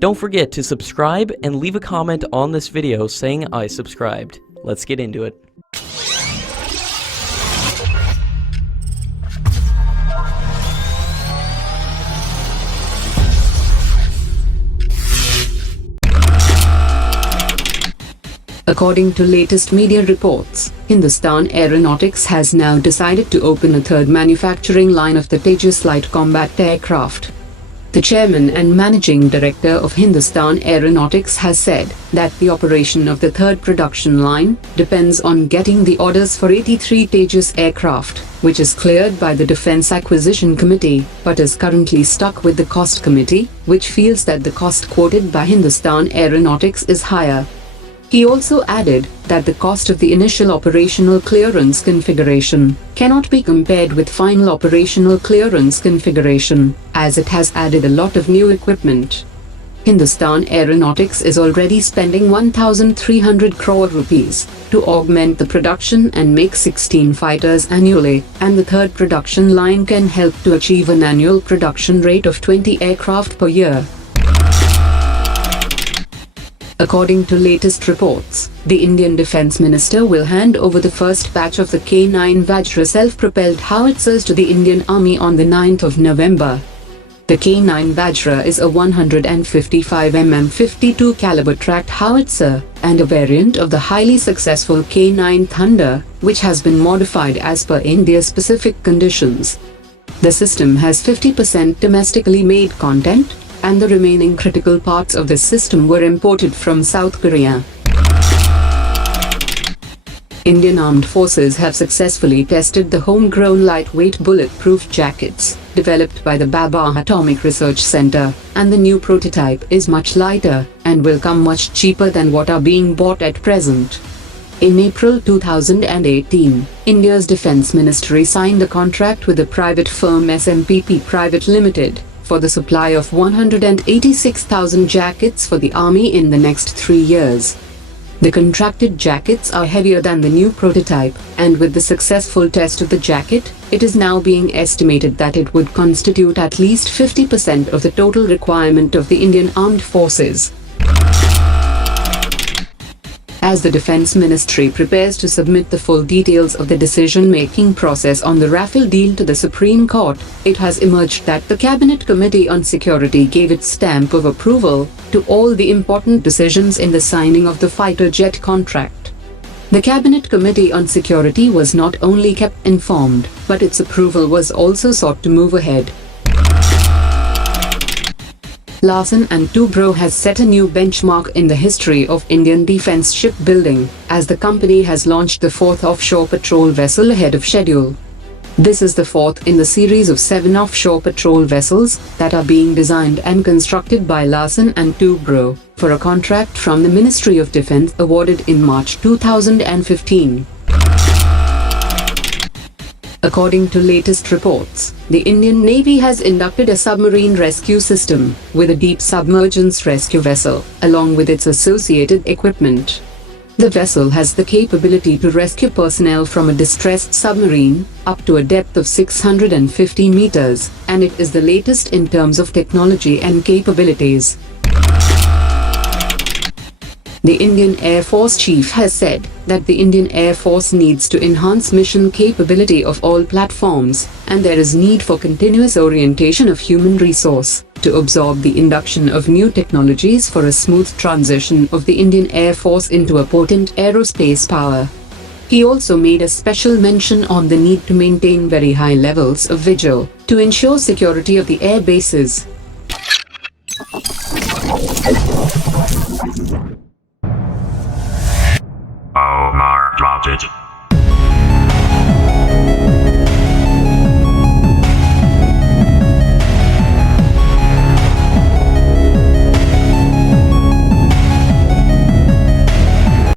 Don't forget to subscribe and leave a comment on this video saying I subscribed. Let's get into it. According to latest media reports, Hindustan Aeronautics has now decided to open a third manufacturing line of the Tejas light combat aircraft. The chairman and managing director of Hindustan Aeronautics has said that the operation of the third production line depends on getting the orders for 83 Tejas aircraft, which is cleared by the Defence Acquisition Committee, but is currently stuck with the Cost Committee, which feels that the cost quoted by Hindustan Aeronautics is higher. He also added that the cost of the initial operational clearance configuration cannot be compared with final operational clearance configuration, as it has added a lot of new equipment. Hindustan Aeronautics is already spending 1,300 crore rupees to augment the production and make 16 fighters annually, and the third production line can help to achieve an annual production rate of 20 aircraft per year. According to latest reports, the Indian Defence Minister will hand over the first batch of the K-9 Vajra self-propelled howitzers to the Indian Army on the 9th of November. The K-9 Vajra is a 155 mm 52 caliber tracked howitzer and a variant of the highly successful K-9 Thunder, which has been modified as per India's specific conditions. The system has 50% domestically made content, and the remaining critical parts of the system were imported from South Korea. Indian Armed Forces have successfully tested the homegrown lightweight bulletproof jackets developed by the Bhabha Atomic Research Center, and the new prototype is much lighter and will come much cheaper than what are being bought at present. In April 2018, India's Defence Ministry signed a contract with the private firm SMPP Private Limited for the supply of 186,000 jackets for the Army in the next 3 years. The contracted jackets are heavier than the new prototype, and with the successful test of the jacket, it is now being estimated that it would constitute at least 50% of the total requirement of the Indian Armed Forces. As the Defence Ministry prepares to submit the full details of the decision-making process on the Rafale deal to the Supreme Court, it has emerged that the Cabinet Committee on Security gave its stamp of approval to all the important decisions in the signing of the fighter jet contract. The Cabinet Committee on Security was not only kept informed, but its approval was also sought to move ahead. Larsen & Toubro has set a new benchmark in the history of Indian defence shipbuilding, as the company has launched the fourth offshore patrol vessel ahead of schedule. This is the fourth in the series of 7 offshore patrol vessels that are being designed and constructed by Larsen & Toubro for a contract from the Ministry of Defence awarded in March 2015. According to latest reports, the Indian Navy has inducted a submarine rescue system with a deep submergence rescue vessel, along with its associated equipment. The vessel has the capability to rescue personnel from a distressed submarine up to a depth of 650 meters, and it is the latest in terms of technology and capabilities. The Indian Air Force Chief has said that the Indian Air Force needs to enhance mission capability of all platforms, and there is need for continuous orientation of human resource to absorb the induction of new technologies for a smooth transition of the Indian Air Force into a potent aerospace power. He also made a special mention on the need to maintain very high levels of vigil to ensure security of the air bases. Omar dropped it.